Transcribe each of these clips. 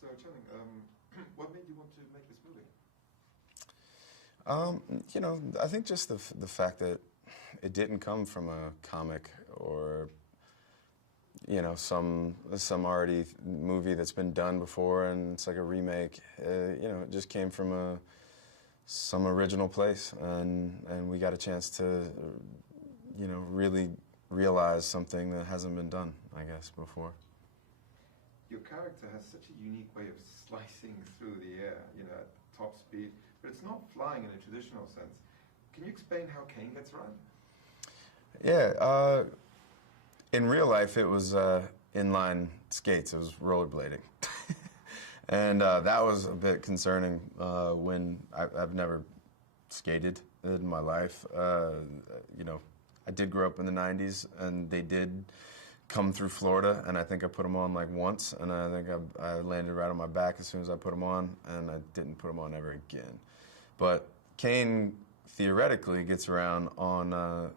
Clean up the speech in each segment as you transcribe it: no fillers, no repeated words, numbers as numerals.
So, Channing, what made you want to make this movie? I think just the fact that it didn't come from a comic or some already movie that's been done before and it's like a remake. It just came from some original place, and we got a chance to really realize something that hasn't been done, I guess, before. Your character has such a unique way of slicing through the air, at top speed, but it's not flying in a traditional sense. Can you explain how Kane gets around? Yeah, in real life it was inline skates, it was rollerblading. And that was a bit concerning when I've never skated in my life. I did grow up in the 90s, and they did come through Florida, and I think I put them on like once, and I think I landed right on my back as soon as I put them on, and I didn't put them on ever again. But Kane theoretically gets around on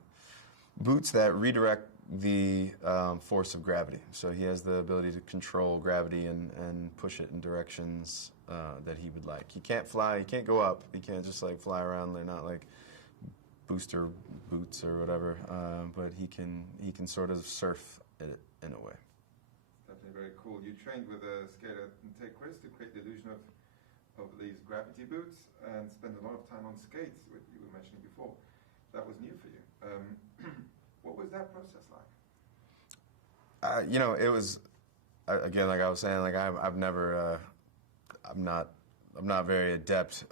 boots that redirect the force of gravity. So he has the ability to control gravity and push it in directions that he would like. He can't fly, he can't go up, he can't just like fly around. They're not like booster boots or whatever, but he can sort of surf it in a way. Definitely very cool. You trained with a skater Chris to create the illusion of these gravity boots and spend a lot of time on skates, which you were mentioning before. That was new for you. What was that process like? It was, again, like I was saying, like I'm not very adept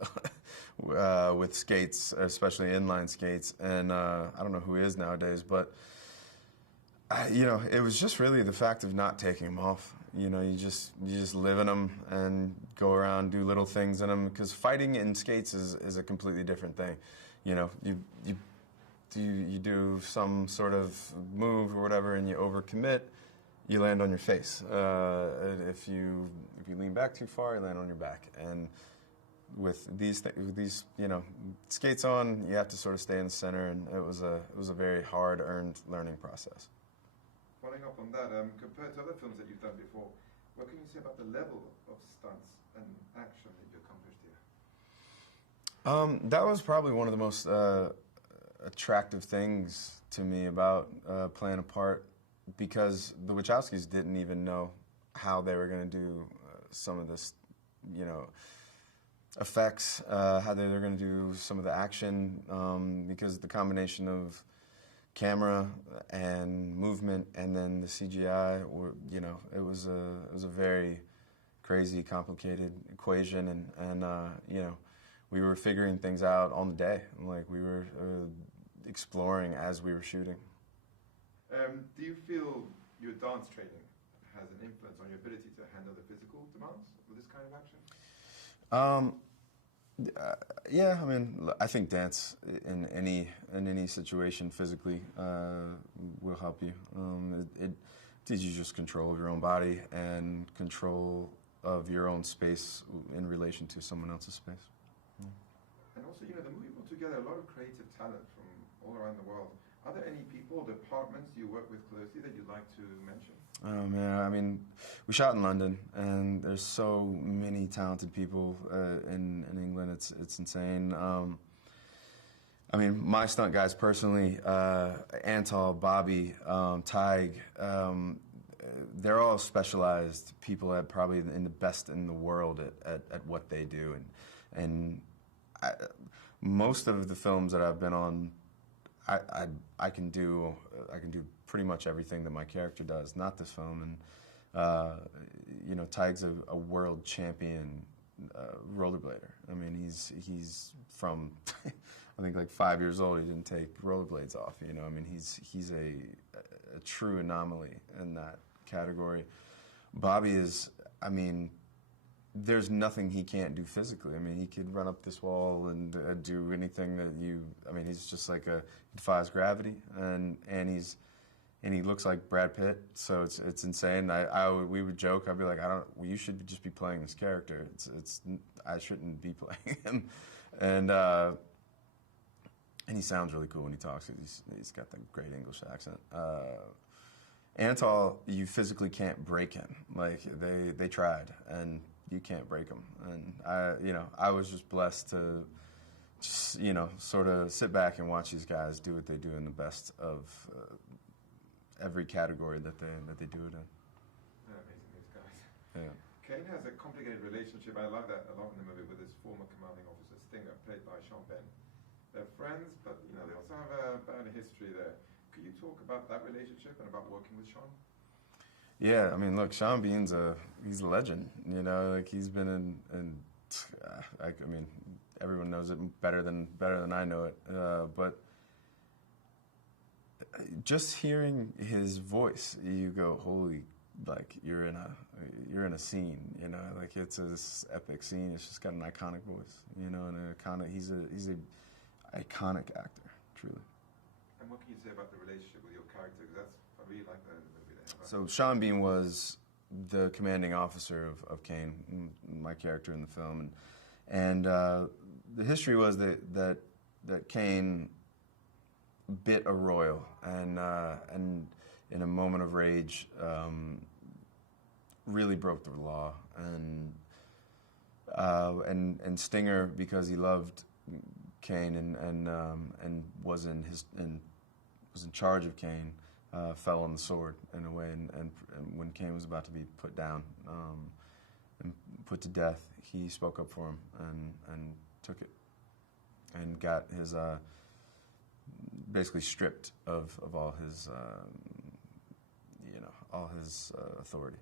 with skates, especially inline skates, and I don't know who is nowadays, but it was just really the fact of not taking them off. You just live in them and go around, do little things in them, because fighting in skates is a completely different thing. You do some sort of move or whatever, and you overcommit, you land on your face. If you lean back too far, you land on your back. And with these skates on, you have to sort of stay in the center, and it was a very hard-earned learning process. Following up on that, compared to other films that you've done before, what can you say about the level of stunts and action that you accomplished here? That was probably one of the most attractive things to me about playing a part, because the Wachowskis didn't even know how they were going to do some of this, effects, how they were going to do some of the action, because the combination of camera and movement and then the CGI, it was a very crazy, complicated equation, and we were figuring things out on the day, like we were exploring as we were shooting. Do you feel your dance training has an influence on your ability to handle the physical demands of this kind of action? Yeah, I mean, I think dance in any situation physically will help you. It teaches you just control of your own body and control of your own space in relation to someone else's space. Yeah. And also, the movie brought together a lot of creative talent from all around the world. Are there any people, departments you work with closely that you'd like to mention? Oh man, I mean, we shot in London, and there's so many talented people in England. It's insane. I mean, my stunt guys personally, Antal, Bobby, Tig, they're all specialized people that probably in the best in the world at what they do, and most of the films that I've been on, I can do pretty much everything that my character does. Not this film, and Tig's a world champion rollerblader. I mean, he's from I think like 5 years old. He didn't take rollerblades off. I mean, he's a true anomaly in that category. Bobby is, I mean, there's nothing he can't do physically. I mean, he could run up this wall and do anything that I mean, he's just like he defies gravity, and he looks like Brad Pitt, so it's insane. We would joke. I'd be like, well, you should just be playing this character. I shouldn't be playing him, and he sounds really cool when he talks. He's got the great English accent. Antal, you physically can't break him. Like they tried, and you can't break them. And I was just blessed to just, sort of sit back and watch these guys do what they do in the best of every category that they do it in. Amazing, these guys. Yeah. Kane has a complicated relationship. I love that a lot in the movie with his former commanding officer Stinger, played by Sean Penn. They're friends, but they also have a bad history there. Could you talk about that relationship and about working with Sean? Yeah, I mean, look, Sean Bean's he's a legend. Like he's been I mean, everyone knows it better than I know it. But just hearing his voice, you go, holy, like you're in a scene. Like it's this epic scene. It's just got an iconic voice. And he's a iconic actor, truly. And what can you say about the relationship with your character? Because I really like that in the movie. So Sean Bean was the commanding officer of Kane, my character in the film, and the history was that Kane bit a royal, and in a moment of rage, really broke the law, and Stinger, because he loved Kane and was in charge of Kane, fell on the sword in a way, and when Kane was about to be put down and put to death, he spoke up for him and took it and got his basically stripped of all his authority.